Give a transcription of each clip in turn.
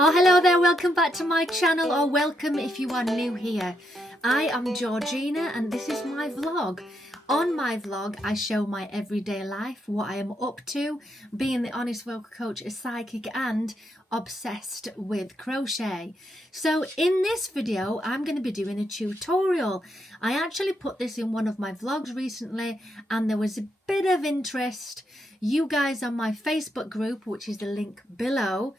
Oh, hello there, welcome back to my channel, or welcome if you are new here. I am Georgina and this is my vlog. On my vlog, I show my everyday life, what I am up to, being the honest vocal coach, a psychic and obsessed with crochet. So in this video, I'm going to be doing a tutorial. I actually put this in one of my vlogs recently and there was a bit of interest. You guys on my Facebook group, which is the link below,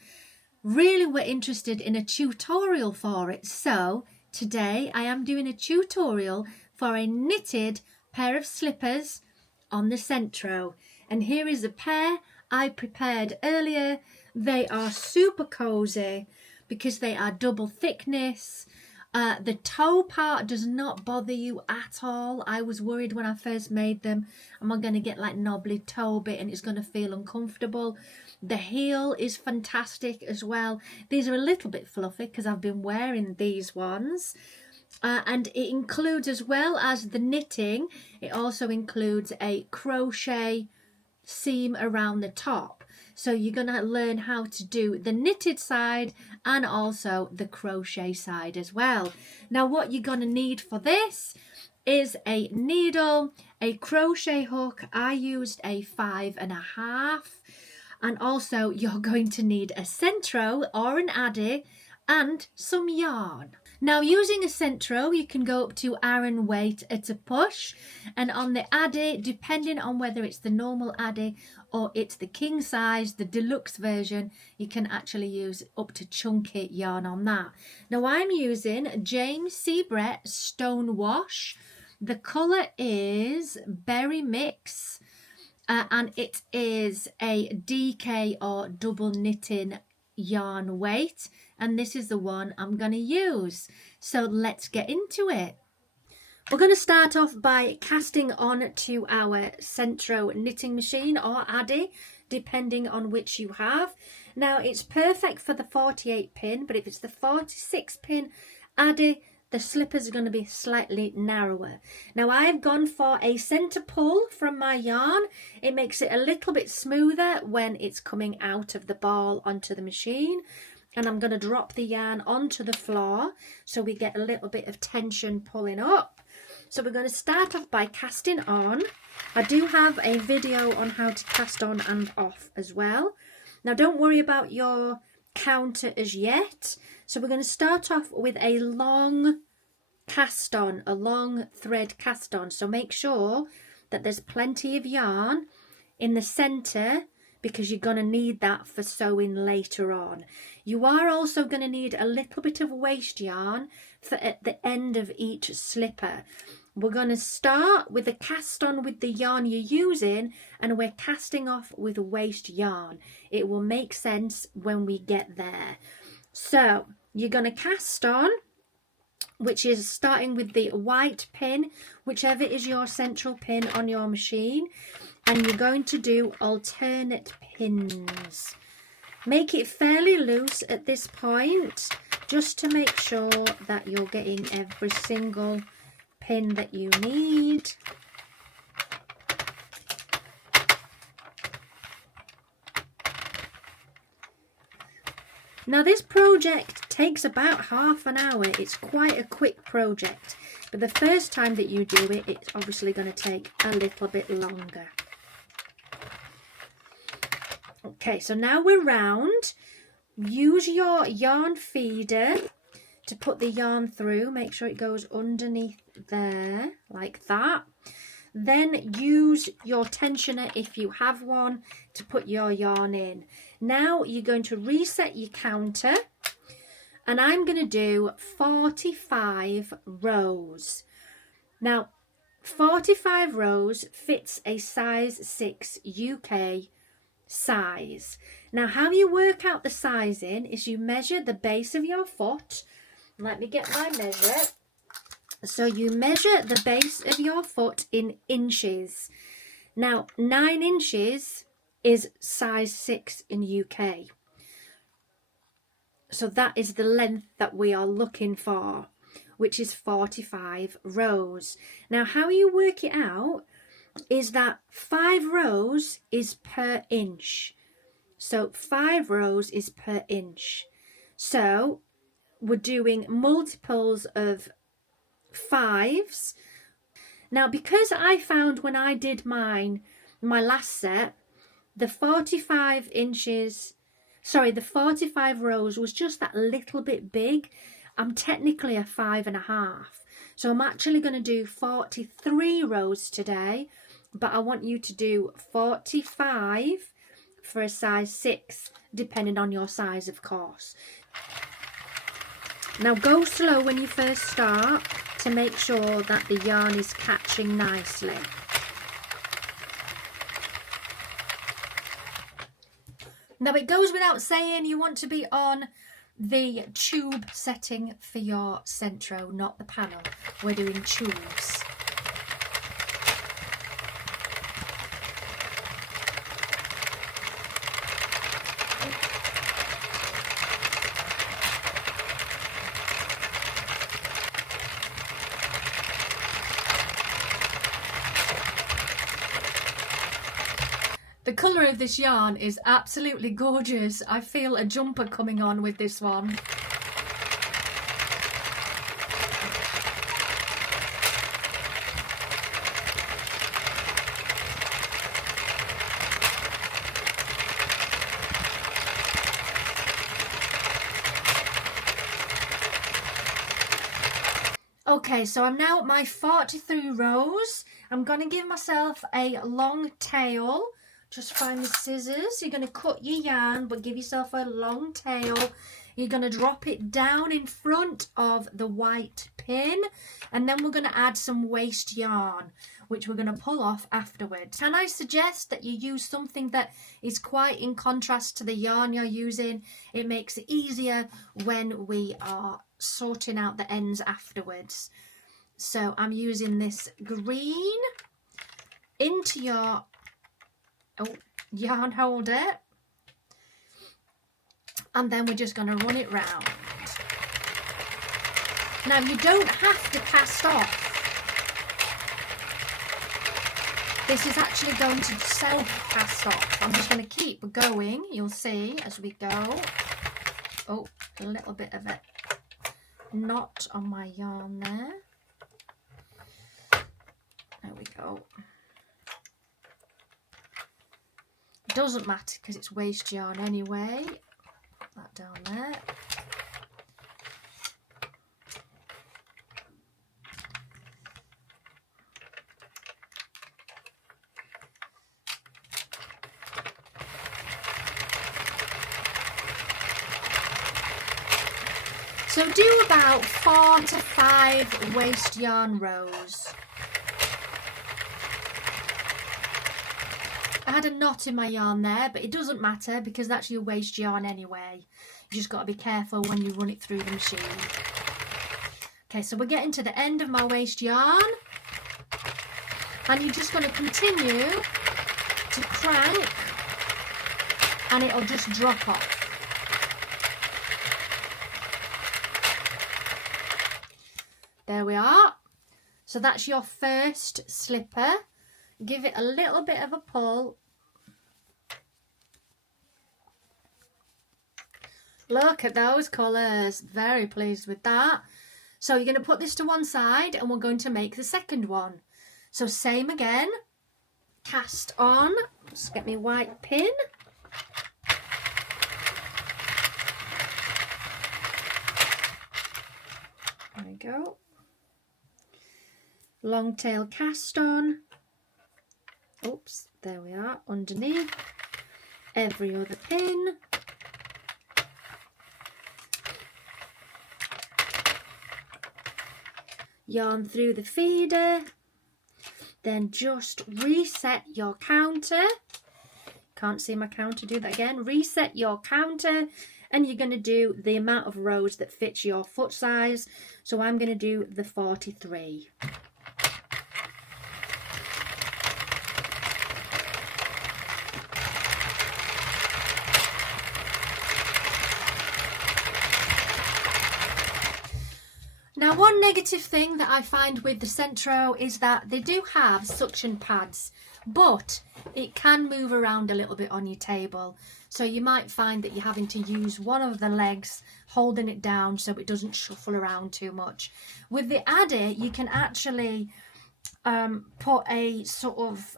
really were interested in a tutorial for it. So today I am doing a tutorial for a knitted pair of slippers on the Sentro, and here is a pair I prepared earlier. They are super cozy because they are double thickness. The toe part does not bother you at all. I was worried when I first made them, am I going to get like knobbly toe bit and it's going to feel uncomfortable. The heel is fantastic as well. These are a little bit fluffy because I've been wearing these ones. And it includes, as well as the knitting, it also includes a crochet seam around the top. So you're going to learn how to do the knitted side and also the crochet side as well. Now what you're going to need for this is a needle, a crochet hook. I used a 5.5, and also you're going to need a Sentro or an Addy and some yarn. Now using a Sentro, you can go up to iron weight at a push, and on the Addy, depending on whether it's the normal Addy or it's the king size, the deluxe version, you can actually use up to chunky yarn on that. Now I'm using James C. Brett Stone Wash. The colour is Berry Mix, and it is a DK or double knitting yarn weight, and this is the one I'm going to use. So let's get into it. We're going to start off by casting on to our Sentro knitting machine or Addy, depending on which you have. Now it's perfect for the 48 pin, but if it's the 46 pin Addy, the slippers are going to be slightly narrower. Now I've gone for a centre pull from my yarn. It makes it a little bit smoother when it's coming out of the ball onto the machine. And I'm going to drop the yarn onto the floor so we get a little bit of tension pulling up. So we're going to start off by casting on. I do have a video on how to cast on and off as well. Now don't worry about your counter as yet. So we're going to start off with a long cast on, a long thread cast on. So make sure that there's plenty of yarn in the centre, because you're going to need that for sewing later on. You are also going to need a little bit of waste yarn for at the end of each slipper. We're going to start with a cast on with the yarn you're using, and we're casting off with waste yarn. It will make sense when we get there. So you're going to cast on, which is starting with the white pin, whichever is your central pin on your machine, and you're going to do alternate pins. Make it fairly loose at this point, just to make sure that you're getting every single pin that you need. Now this project takes about half an hour. It's quite a quick project, but the first time that you do it, it's obviously going to take a little bit longer. Okay, so now we're round. Use your yarn feeder to put the yarn through. Make sure it goes underneath there, like that. Then use your tensioner, if you have one, to put your yarn in. Now you're going to reset your counter, and I'm going to do 45 rows. Now 45 rows fits a size 6 UK size. Now how you work out the sizing is you measure the base of your foot. Let me get my measure. So you measure the base of your foot in inches. Now 9 inches is size 6 in UK. So that is the length that we are looking for, which is 45 rows. Now how you work it out is that 5 rows is per inch. So 5 rows is per inch. So we're doing multiples of 5s. Now, because I found when I did my last set, the 45 rows was just that little bit big. I'm technically a 5.5. So I'm actually going to do 43 rows today, but I want you to do 45 for a size 6, depending on your size, of course. Now go slow when you first start to make sure that the yarn is catching nicely. Now it goes without saying you want to be on the tube setting for your Sentro, not the panel. We're doing tubes. The colour of this yarn is absolutely gorgeous. I feel a jumper coming on with this one. Okay, so I'm now at my 43 rows. I'm going to give myself a long tail. Just find the scissors. You're going to cut your yarn, but give yourself a long tail. You're going to drop it down in front of the white pin, and then we're going to add some waste yarn, which we're going to pull off afterwards. And I suggest that you use something that is quite in contrast to the yarn you're using. It makes it easier when we are sorting out the ends afterwards. So I'm using this green into your yarn holder, and then we're just going to run it round. Now you don't have to cast off. This is actually going to self cast off. I'm just going to keep going, you'll see as we go. Oh, a little bit of a knot on my yarn there. There we go. Doesn't matter because it's waste yarn anyway. Put that down there. So do about 4 to 5 waste yarn rows. I had a knot in my yarn there, but it doesn't matter because that's your waste yarn anyway. You just got to be careful when you run it through the machine. Okay, so we're getting to the end of my waste yarn, and you're just going to continue to crank, and it'll just drop off. There we are. So that's your first slipper. Give it a little bit of a pull. Look at those colours. Very pleased with that. So you're going to put this to one side and we're going to make the second one. So same again. Cast on. Just get me white pin. There we go. Long tail cast on. Oops, there we are, underneath every other pin. Yarn through the feeder, then just reset your counter. Can't see my counter, do that again. Reset your counter, and you're going to do the amount of rows that fits your foot size. So I'm going to do the 43. Now, one negative thing that I find with the Sentro is that they do have suction pads, but it can move around a little bit on your table. So you might find that you're having to use one of the legs, holding it down so it doesn't shuffle around too much. With the Addy, you can actually put a sort of,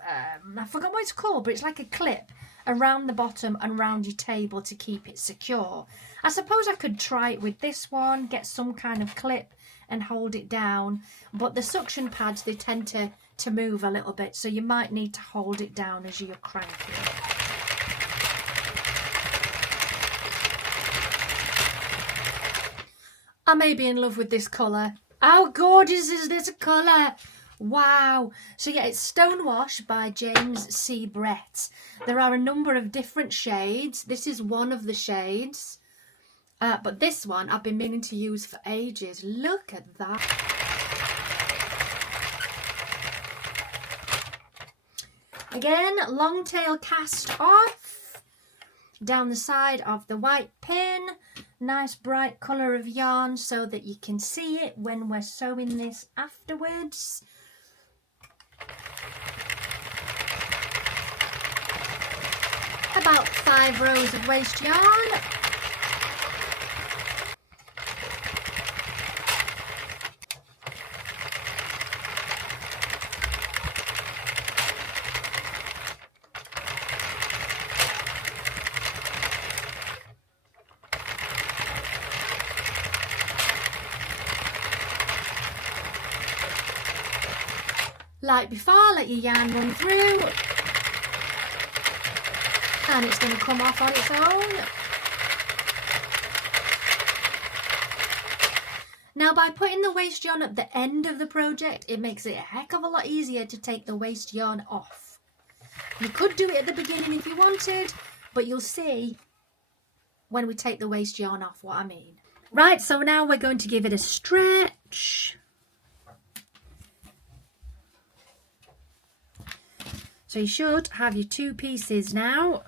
I forgot what it's called, but it's like a clip around the bottom and around your table to keep it secure. I suppose I could try it with this one, get some kind of clip and hold it down, but the suction pads, they tend to move a little bit, so you might need to hold it down as you're cranking. I may be in love with this colour. How gorgeous is this colour? Wow. So yeah, it's Stonewash by James C. Brett. There are a number of different shades. This is one of the shades. But this one I've been meaning to use for ages. Look at that. Again, long tail cast off. Down the side of the white pin. Nice bright colour of yarn so that you can see it when we're sewing this afterwards. About 5 rows of waste yarn. Like before, let your yarn run through and it's going to come off on its own. Now, by putting the waste yarn at the end of the project, it makes it a heck of a lot easier to take the waste yarn off. You could do it at the beginning if you wanted, but you'll see when we take the waste yarn off what I mean. Right, so now we're going to give it a stretch. So you should have your 2 pieces now.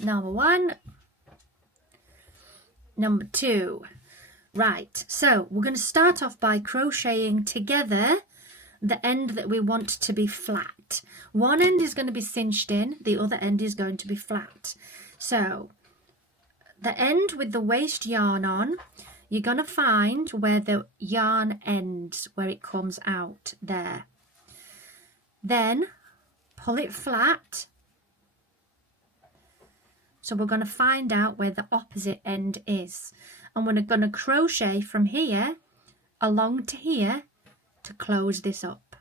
Number 1, number 2. Right, so we're going to start off by crocheting together the end that we want to be flat. One end is going to be cinched in, the other end is going to be flat. So the end with the waste yarn on, you're going to find where the yarn ends, where it comes out there. Then pull it flat. So we're going to find out where the opposite end is. And we're going to crochet from here along to here to close this up.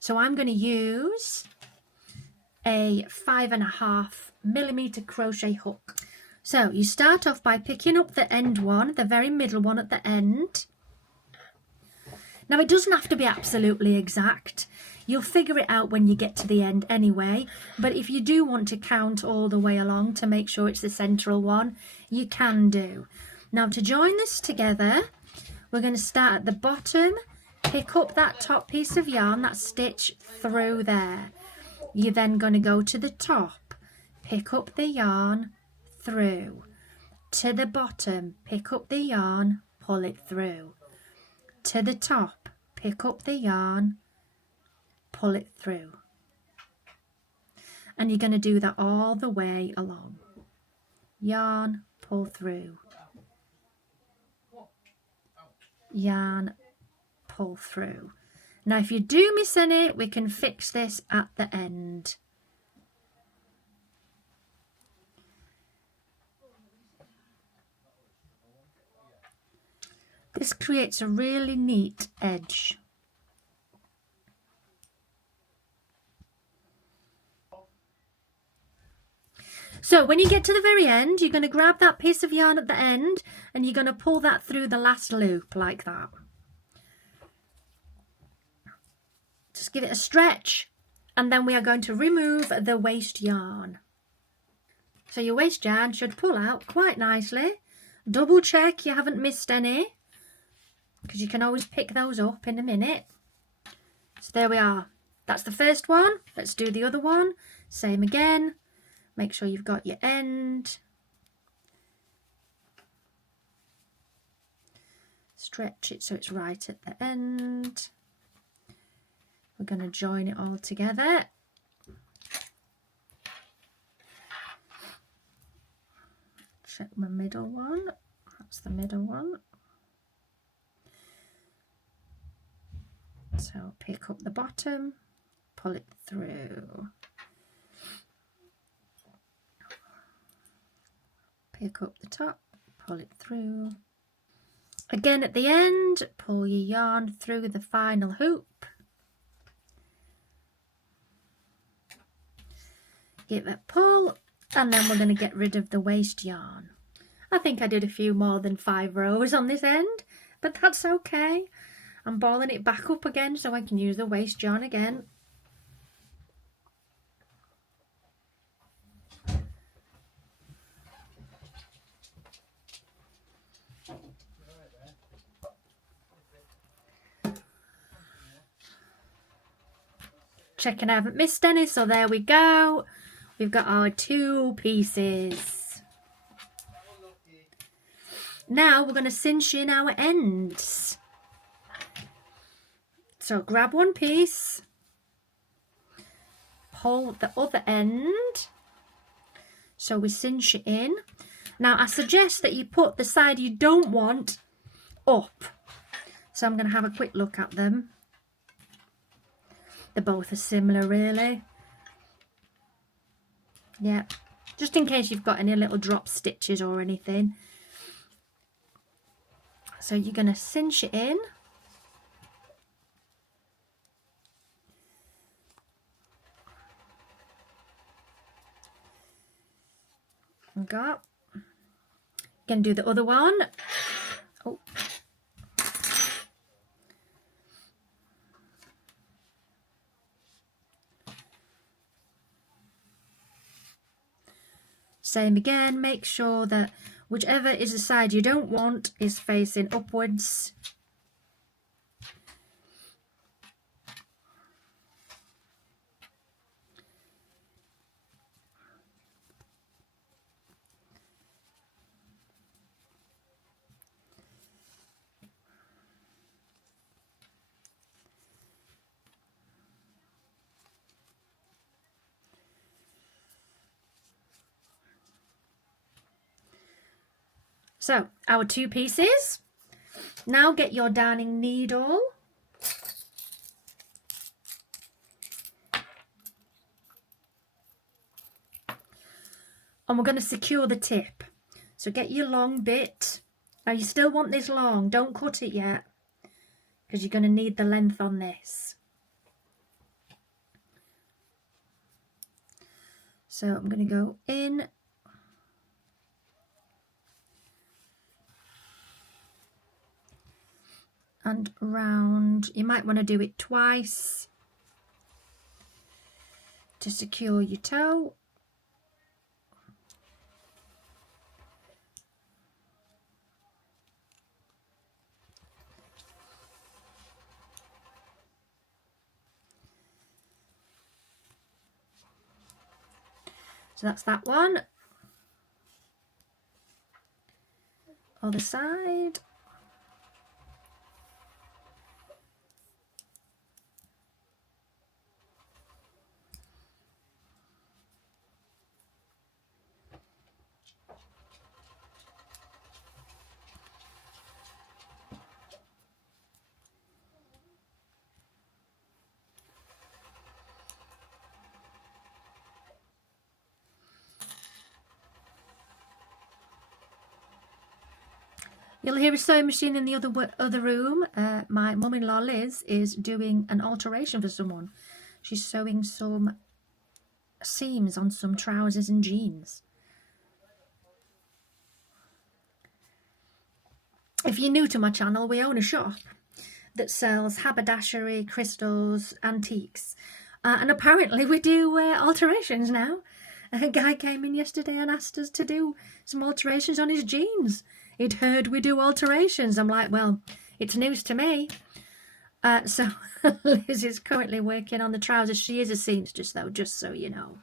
So I'm going to use a 5.5mm crochet hook. So you start off by picking up the end one, the very middle one at the end. Now it doesn't have to be absolutely exact. You'll figure it out when you get to the end anyway, but if you do want to count all the way along to make sure it's the central one, you can do. Now to join this together, we're going to start at the bottom, pick up that top piece of yarn, that stitch through there. You're then going to go to the top, pick up the yarn, through. To the bottom, pick up the yarn, pull it through. To the top, pick up the yarn, pull it through. And you're going to do that all the way along. Yarn, pull through. Yarn, pull through. Now if you do miss any, we can fix this at the end. This creates a really neat edge. So when you get to the very end, you're going to grab that piece of yarn at the end and you're going to pull that through the last loop like that. Just give it a stretch and then we are going to remove the waste yarn. So your waste yarn should pull out quite nicely. Double check you haven't missed any, because you can always pick those up in a minute. So there we are. That's the first one. Let's do the other one. Same again. Make sure you've got your end. Stretch it so it's right at the end. We're going to join it all together. check my middle one. That's the middle one. So pick up the bottom, pull it through. Pick up the top, pull it through. Again at the end, pull your yarn through the final hoop. Give it a pull, and then we're going to get rid of the waste yarn. I think I did a few more than 5 rows on this end, but that's okay. I'm balling it back up again so I can use the waste yarn again. Checking I haven't missed any, so there we go. We've got our 2 pieces. Now we're going to cinch in our ends. So grab one piece, pull the other end, so we cinch it in. Now I suggest that you put the side you don't want up. So I'm going to have a quick look at them. They both are similar really. Yeah, just in case you've got any little drop stitches or anything. So you're going to cinch it in. Got. Going to do the other one. Oh. Same again, make sure that whichever is the side you don't want is facing upwards. So, our 2 pieces. Now get your darning needle. And we're going to secure the tip. So get your long bit. Now you still want this long, don't cut it yet, because you're going to need the length on this. So I'm going to go in. And round. You might want to do it twice to secure your toe. So that's that one. Other side. You'll hear a sewing machine in the other room. My mum-in-law Liz is doing an alteration for someone. She's sewing some seams on some trousers and jeans. If you're new to my channel, we own a shop that sells haberdashery, crystals, antiques. And apparently we do alterations now. A guy came in yesterday and asked us to do some alterations on his jeans. He'd heard we do alterations. I'm like, well, it's news to me. So Liz is currently working on the trousers. She is a seamstress though, just so you know.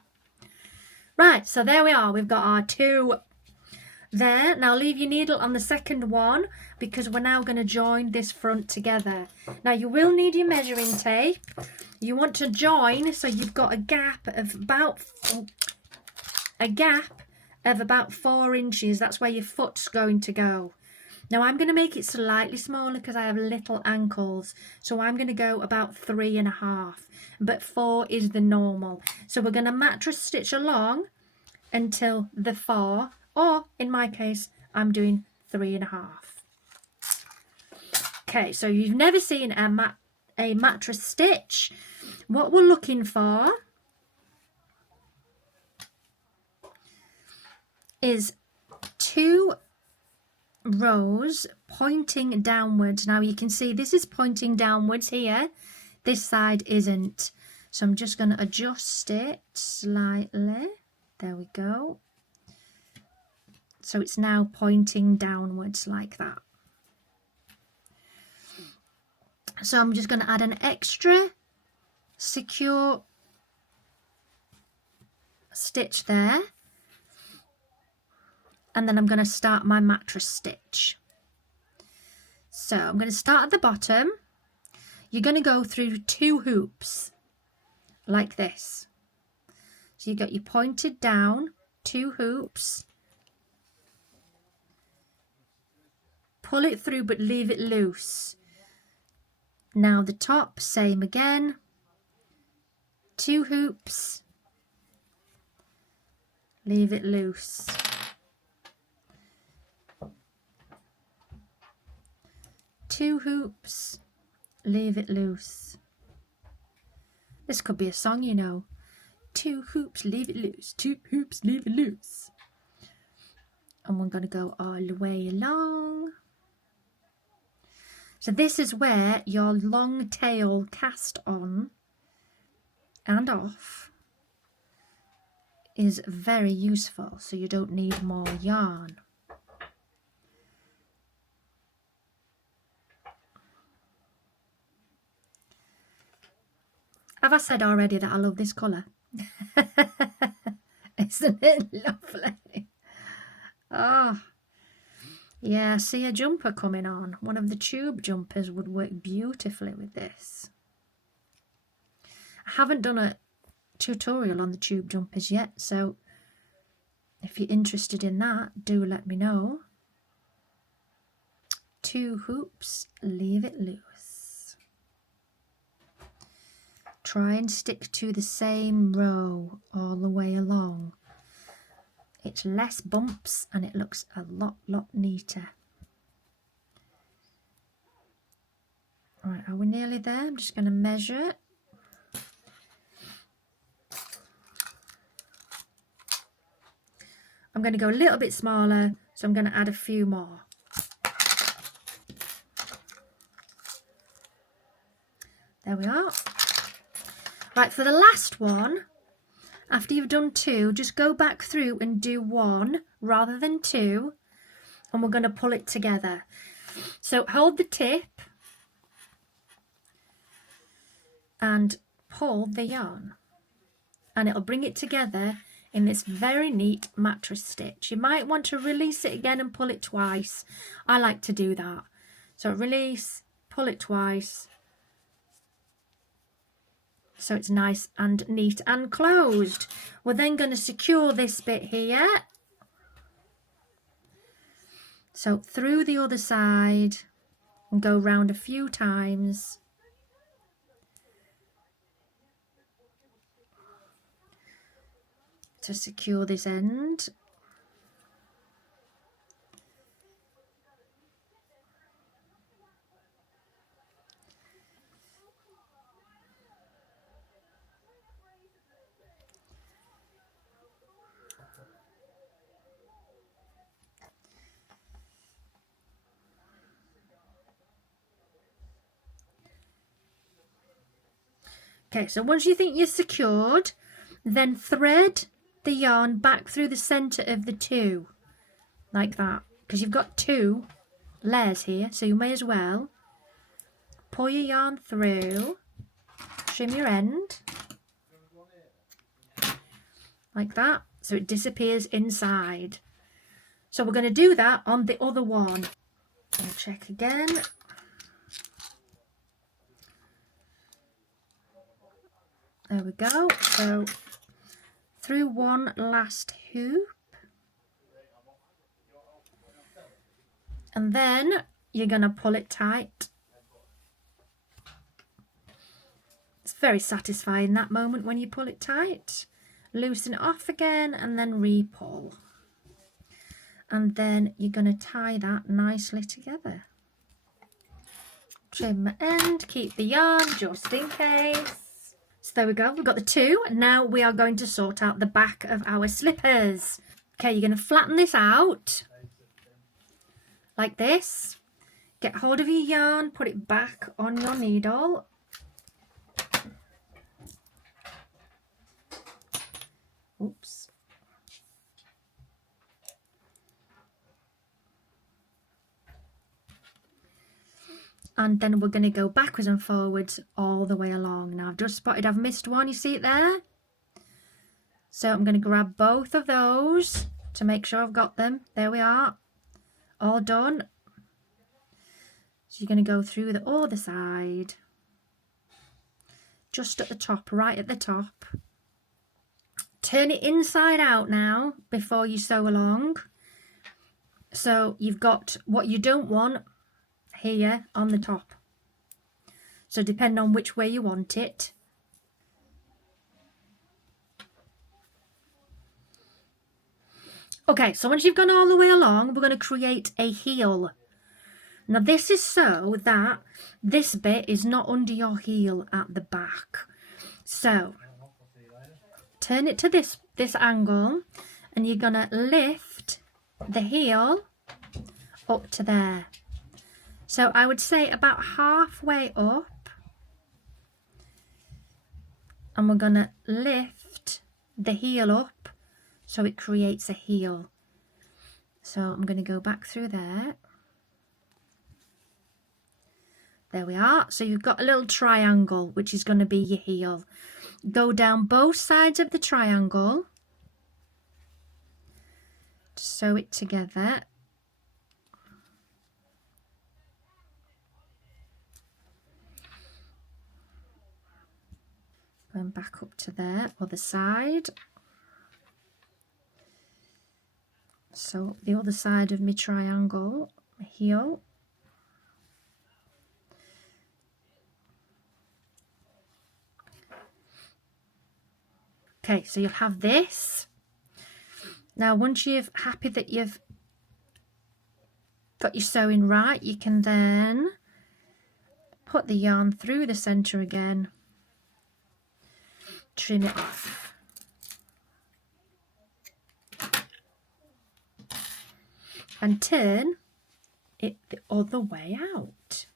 Right, so there we are. We've got our 2 there. Now leave your needle on the second one because we're now going to join this front together. Now you will need your measuring tape. You want to join so you've got a gap of of about 4 inches. That's where your foot's going to go. Now I'm going to make it slightly smaller because I have little ankles. So I'm going to go about 3.5, but 4 is the normal. So we're going to mattress stitch along until the 4, or in my case, I'm doing 3.5. Okay, so you've never seen a mattress stitch. What we're looking for is 2 rows pointing downwards. Now you can see this is pointing downwards here. This side isn't. So I'm just going to adjust it slightly. There we go. So it's now pointing downwards like that. So I'm just going to add an extra secure stitch there. And then I'm going to start my mattress stitch. So I'm going to start at the bottom. You're going to go through 2 hoops like this. So you've got your pointed down 2 hoops. Pull it through but leave it loose. Now the top, same again. 2 hoops. Leave it loose. 2 hoops, leave it loose. This could be a song, you know. 2 hoops, leave it loose. 2 hoops, leave it loose. And we're going to go all the way along. So this is where your long tail cast on and off is very useful, so you don't need more yarn. Have I said already that I love this colour? Isn't it lovely? Oh, yeah, I see a jumper coming on. One of the tube jumpers would work beautifully with this. I haven't done a tutorial on the tube jumpers yet, so if you're interested in that, do let me know. 2 hoops, leave it loose. Try and stick to the same row all the way along. It's less bumps and it looks a lot neater. Right, are we nearly there? I'm just going to measure it. I'm going to go a little bit smaller, so I'm going to add a few more. There we are. Right, for the last one, after you've done 2, just go back through and do 1 rather than 2, and we're going to pull it together. So hold the tip and pull the yarn, and it'll bring it together in this very neat mattress stitch. You might want to release it again and pull it twice. I like to do that. So release, pull it twice. So it's nice and neat and closed. We're then going to secure this bit here. So through the other side and go round a few times. To secure this end. Okay, so once you think you're secured, then thread the yarn back through the centre of the 2, like that, because you've got 2 layers here, so you may as well pull your yarn through, trim your end, like that, so it disappears inside. So we're going to do that on the other one. I'll check again. There we go. So through one last hoop, And then you're going to pull it tight. It's very satisfying, that moment when you pull it tight. Loosen it off again and then re-pull. And then you're going to tie that nicely together. Trim the end, keep the yarn just in case. So there we go, we've got the two. Now we are going to sort out the back of our slippers. Okay, you're going to flatten this out like this. Get hold of your yarn, put it back on your needle. Oops. And then we're going to go backwards and forwards all the way along. Now I've just spotted I've missed one, you see it there? So I'm going to grab both of those to make sure I've got them. There we are, all done. So you're going to go through the other side, just at the top, right at the top. Turn it inside out now before you sew along. So you've got what you don't want here on the top. So depending on which way you want it. Okay, so once you've gone all the way along, we're going to create a heel. Now this is so that this bit is not under your heel at the back. So turn it to this angle and you're going to lift the heel up to there. So I would say about halfway up, and we're going to lift the heel up so it creates a heel. So I'm going to go back through there. There we are. So you've got a little triangle, which is going to be your heel. Go down both sides of the triangle, sew it together. Going back up to there, other side. So the other side of my triangle, my heel. Okay, so you'll have this. Now once you're happy that you've got your sewing right, you can then put the yarn through the centre again, trim it off. And turn it the other way out.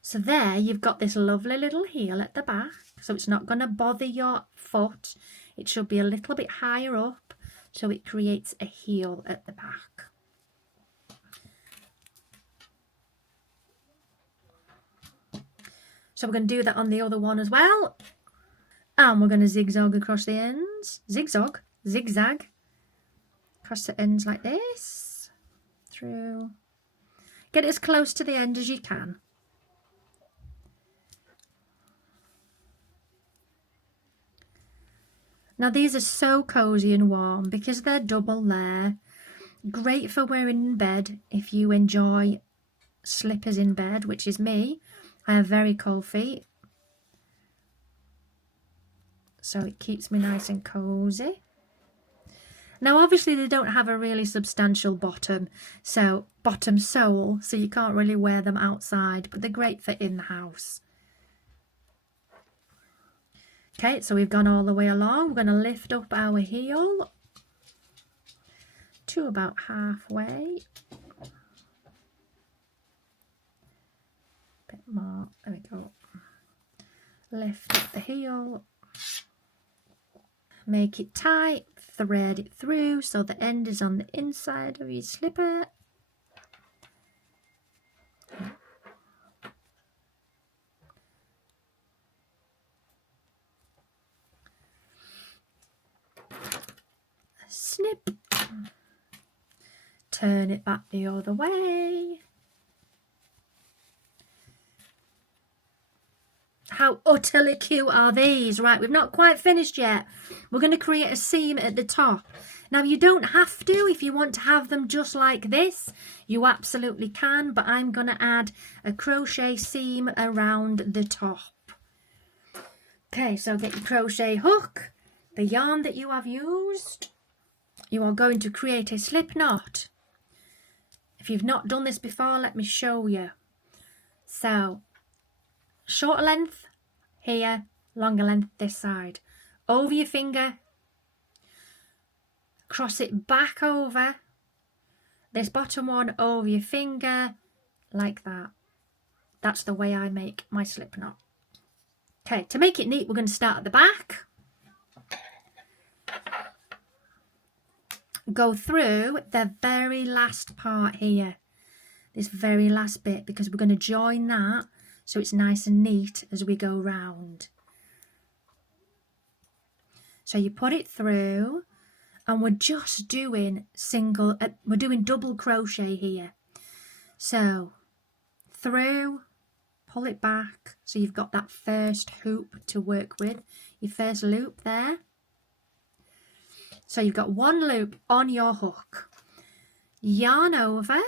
So there you've got this lovely little heel at the back, so it's not going to bother your foot. It should be a little bit higher up, so it creates a heel at the back. So we're going to do that on the other one as well. And we're going to zigzag across the ends. Zigzag. Across the ends like this. Through. Get it as close to the end as you can. Now these are so cozy and warm because they're double layer. Great for wearing in bed if you enjoy slippers in bed, which is me. I have very cold feet. So it keeps me nice and cozy. Now obviously they don't have a really substantial bottom sole, so you can't really wear them outside, but they're great for in the house. Okay, so we've gone all the way along. We're going to lift up our heel to about halfway. Bit more, there we go. Lift up the heel. Make it tight, thread it through so the end is on the inside of your slipper. Snip. Turn it back the other way. how utterly cute are these? Right, we've not quite finished yet. We're going to create a seam at the top. Now, you don't have to. If you want to have them just like this, you absolutely can, but I'm going to add a crochet seam around the top. Okay, so get your crochet hook, the yarn that you have used. You are going to create a slip knot. If you've not done this before, let me show you. So, short length here, longer length this side. Over your finger, cross it back over this bottom one, over your finger, like that. That's the way I make my slip knot. Okay, to make it neat, we're going to start at the back. Go through the very last part here, this very last bit, because we're going to join that so it's nice and neat as we go round. So you put it through, and we're just doing we're doing double crochet here. So through, pull it back, so you've got that first hoop to work with, your first loop there. So you've got one loop on your hook, yarn over.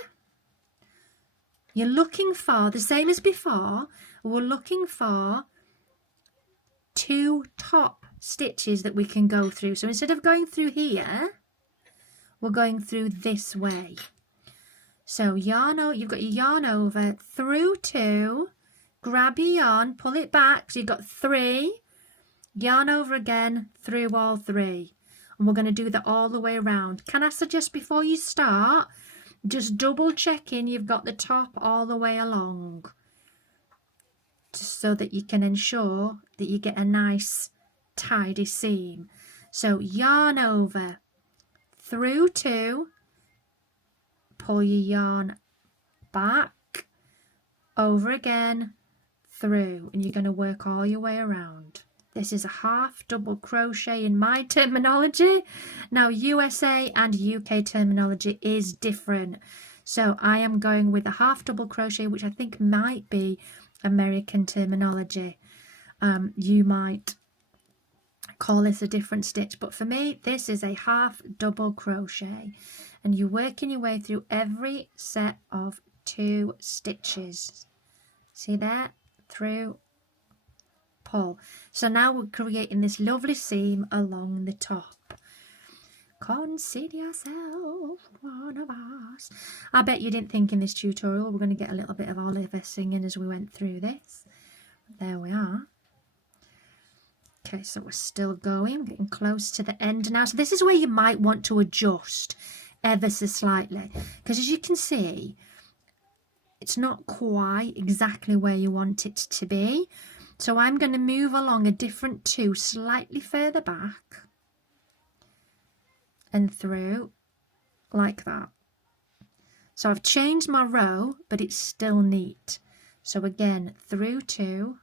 You're looking for, the same as before, we're looking for 2 top stitches that we can go through. So instead of going through here, we're going through this way. So yarn over, you've got your yarn over, through 2, grab your yarn, pull it back, so you've got 3, yarn over again, through all 3. And we're going to do that all the way around. Can I suggest before you start, just double checking you've got the top all the way along, just so that you can ensure that you get a nice tidy seam. So yarn over, through 2, pull your yarn back, over again, through, and you're going to work all your way around. This is a half double crochet in my terminology. Now USA and UK terminology is different. So I am going with a half double crochet, which I think might be American terminology. You might call this a different stitch, but for me, this is a half double crochet. And you're working your way through every set of 2 stitches. See there? Through, pull. So now we're creating this lovely seam along the top. Consider yourself one of us. I bet you didn't think in this tutorial we're going to get a little bit of Oliver singing as we went through this. There we are. Okay, so we're still going, getting close to the end now. So this is where you might want to adjust ever so slightly, because as you can see, it's not quite exactly where you want it to be. So I'm going to move along a different 2 slightly further back and through like that. So I've changed my row, but it's still neat. So again, through 2,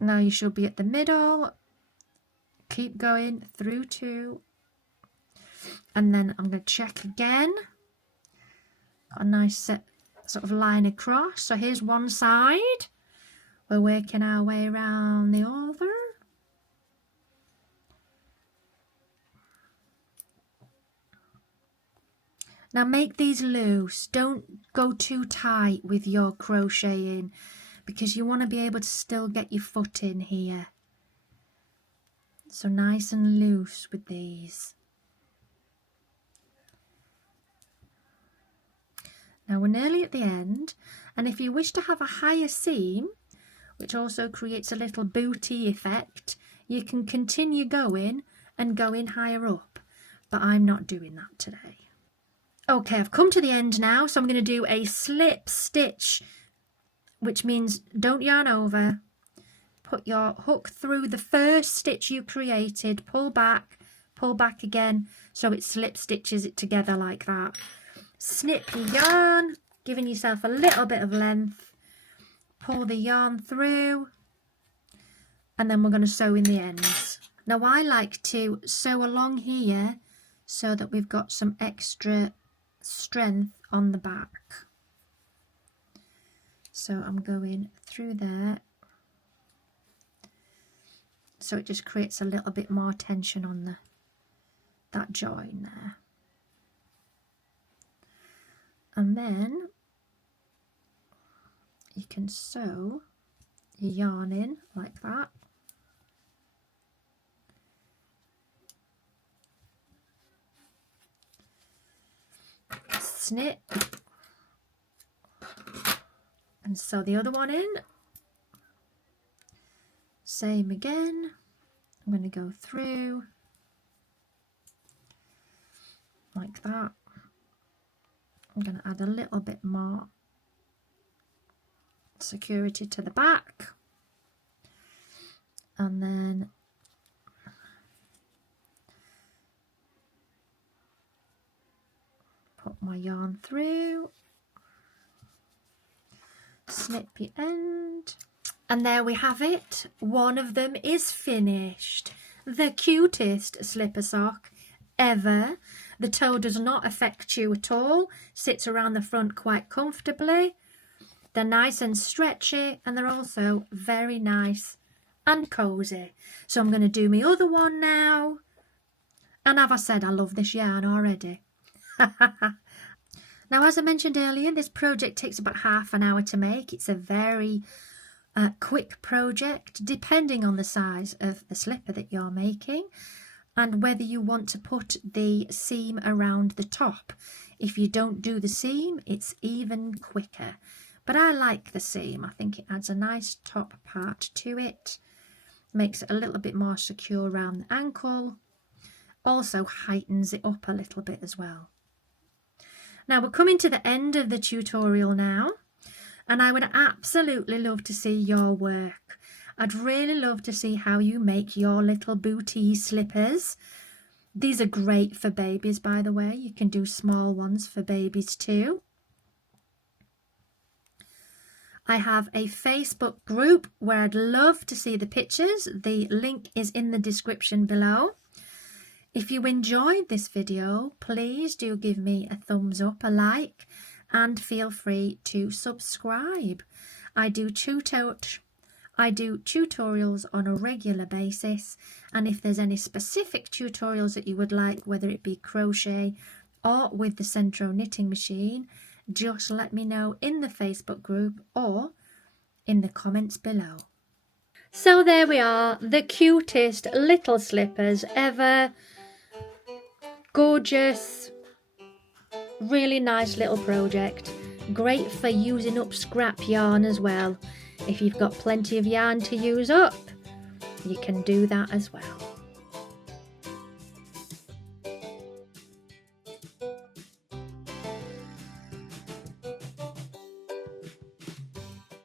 now you should be at the middle. Keep going, through 2, and then I'm going to check again. Got a nice sort of line across. So here's one side. We're working our way around the other. Now make these loose. Don't go too tight with your crocheting, because you want to be able to still get your foot in here. So nice and loose with these. Now we're nearly at the end, and if you wish to have a higher seam, which also creates a little booty effect, you can continue going and going higher up, but I'm not doing that today. Okay, I've come to the end now, so I'm going to do a slip stitch, which means don't yarn over. Put your hook through the first stitch you created, pull back again, so it slip stitches it together like that. Snip your yarn, giving yourself a little bit of length, pull the yarn through, and then we're going to sew in the ends. Now I like to sew along here so that we've got some extra strength on the back. So I'm going through there, so it just creates a little bit more tension on that join there. And then you can sew your yarn in like that. Snip and sew the other one in. Same again. I'm going to go through like that. I'm going to add a little bit more security to the back, and then put my yarn through, snip the end, and there we have it. One of them is finished. The cutest slipper sock ever. The toe does not affect you at all, sits around the front quite comfortably. They're nice and stretchy, and they're also very nice and cozy. So I'm going to do my other one now. And as I said, I love this yarn already. Now, as I mentioned earlier, this project takes about half an hour to make. It's a very quick project, depending on the size of the slipper that you're making and whether you want to put the seam around the top. If you don't do the seam, it's even quicker. But I like the seam. I think it adds a nice top part to it. Makes it a little bit more secure around the ankle. Also heightens it up a little bit as well. Now we're coming to the end of the tutorial now. And I would absolutely love to see your work. I'd really love to see how you make your little bootie slippers. These are great for babies, by the way. You can do small ones for babies too. I have a Facebook group where I'd love to see the pictures. The link is in the description below. If you enjoyed this video, please do give me a thumbs up, a like, and feel free to subscribe. I do tutorials on a regular basis, and if there's any specific tutorials that you would like, whether it be crochet or with the Sentro knitting machine, just let me know in the Facebook group or in the comments below. So there we are, the cutest little slippers ever. Gorgeous, really nice little project. Great for using up scrap yarn as well. If you've got plenty of yarn to use up, you can do that as well.